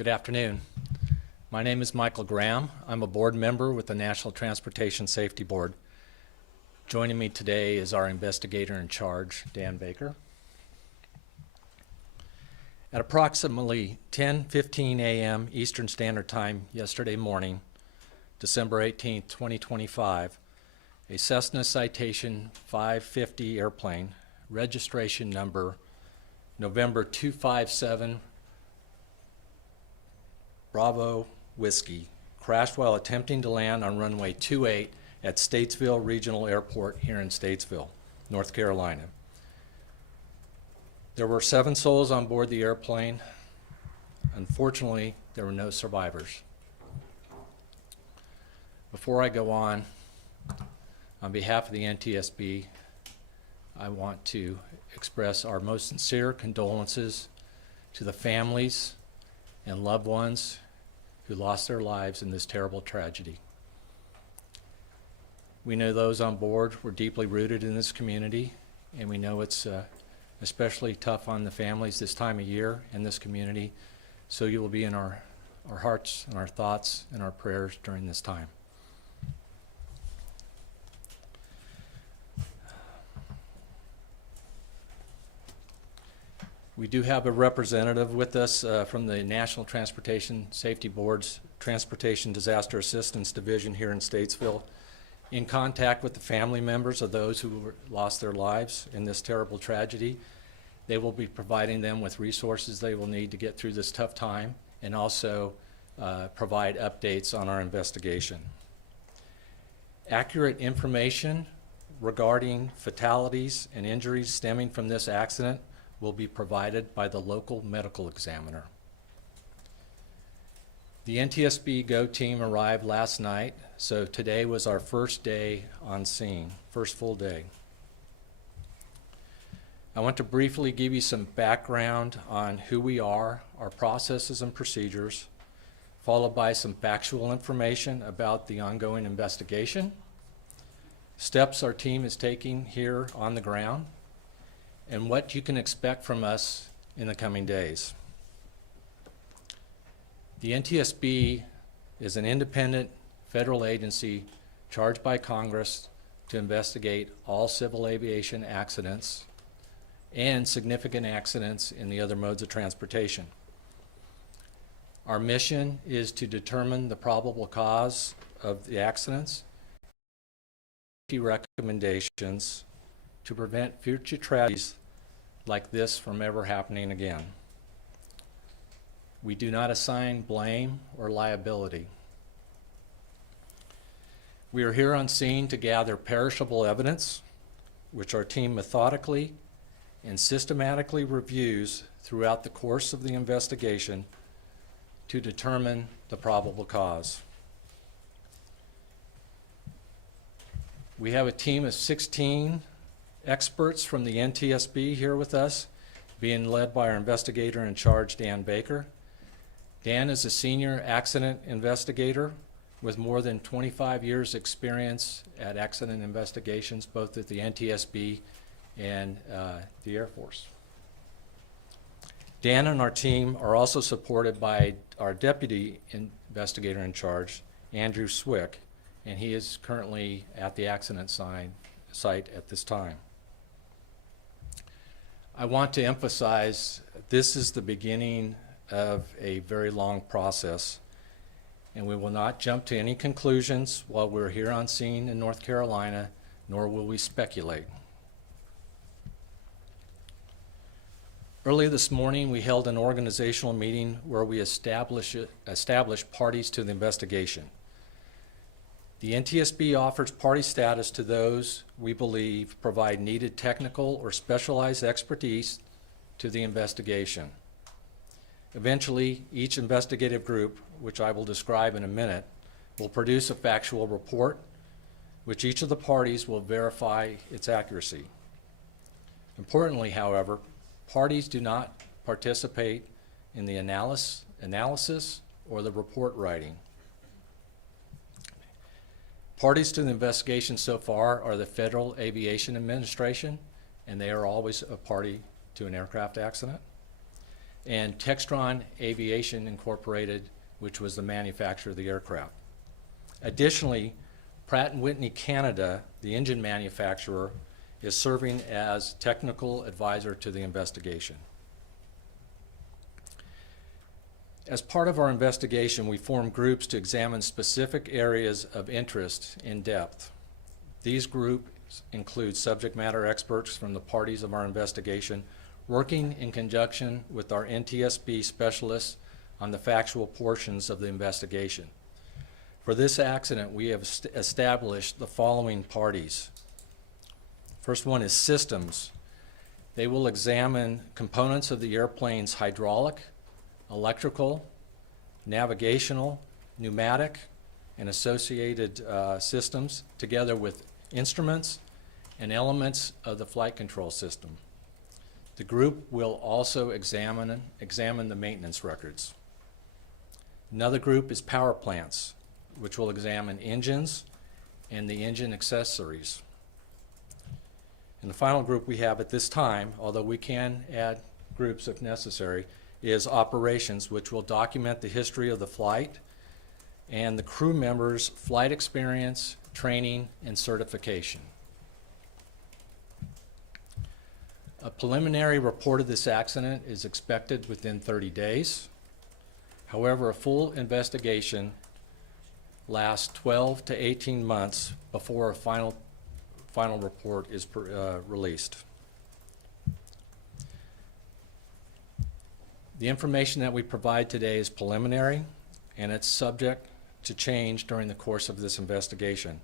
Good afternoon. My name is Michael Graham. I'm a board member with the National Transportation Safety Board. Joining me today is our investigator in charge, Dan Baker. At approximately 10:15 a.m. Eastern Standard Time yesterday morning, December 18, 2025, a Cessna C550 airplane, registration number November 257 Bravo Whiskey, crashed while attempting to land on runway 28 at Statesville Regional Airport here in Statesville, North Carolina. There were 7 souls on board the airplane. Unfortunately, there were no survivors. Before I go on behalf of the NTSB, I want to express our most sincere condolences to the families and loved ones who lost their lives in this terrible tragedy. We know those on board were deeply rooted in this community, and we know it's especially tough on the families this time of year in this community, so you will be in our hearts and our thoughts and our prayers during this time. We do have a representative with us from the National Transportation Safety Board's Transportation Disaster Assistance Division here in Statesville, in contact with the family members of those who lost their lives in this terrible tragedy. They will be providing them with resources they will need to get through this tough time, and also provide updates on our investigation. Accurate information regarding fatalities and injuries stemming from this accident will be provided by the local medical examiner. The NTSB GO team arrived last night, so today was our first day on scene, first full day. I want to briefly give you some background on who we are, our processes and procedures, followed by some factual information about the ongoing investigation, steps our team is taking here on the ground, and what you can expect from us in the coming days. The NTSB is an independent federal agency charged by Congress to investigate all civil aviation accidents and significant accidents in the other modes of transportation. Our mission is to determine the probable cause of the accidents, recommendations to prevent future tragedies like this from ever happening again. We do not assign blame or liability. We are here on scene to gather perishable evidence, which our team methodically and systematically reviews throughout the course of the investigation to determine the probable cause. We have a team of 16 experts from the NTSB here with us, being led by our investigator in charge, Dan Baker. Dan is a senior accident investigator with more than 25 years experience at accident investigations, both at the NTSB and the Air Force. Dan and our team are also supported by our deputy investigator in charge, Andrew Swick, and he is currently at the accident site at this time. I want to emphasize this is the beginning of a very long process, and we will not jump to any conclusions while we're here on scene in North Carolina, nor will we speculate. Early this morning, we held an organizational meeting where we established parties to the investigation. The NTSB offers party status to those we believe provide needed technical or specialized expertise to the investigation. Eventually, each investigative group, which I will describe in a minute, will produce a factual report, which each of the parties will verify its accuracy. Importantly, however, parties do not participate in the analysis or the report writing. Parties to the investigation so far are the Federal Aviation Administration, and they are always a party to an aircraft accident. and Textron Aviation Incorporated, which was the manufacturer of the aircraft. Additionally, Pratt & Whitney Canada, the engine manufacturer, is serving as technical advisor to the investigation. As part of our investigation, we formed groups to examine specific areas of interest in depth. These groups include subject matter experts from the parties of our investigation, working in conjunction with our NTSB specialists on the factual portions of the investigation. For this accident, we have established the following parties. First one is systems. They will examine components of the airplane's hydraulic, electrical, navigational, pneumatic, and associated systems, together with instruments and elements of the flight control system. The group will also examine the maintenance records. Another group is power plants, which will examine engines and the engine accessories. And the final group we have at this time, although we can add groups if necessary, is operations, which will document the history of the flight and the crew members' flight experience, training, and certification. A preliminary report of this accident is expected within 30 days. However, a full investigation lasts 12 to 18 months before a final report is released. The information that we provide today is preliminary, and it's subject to change during the course of this investigation.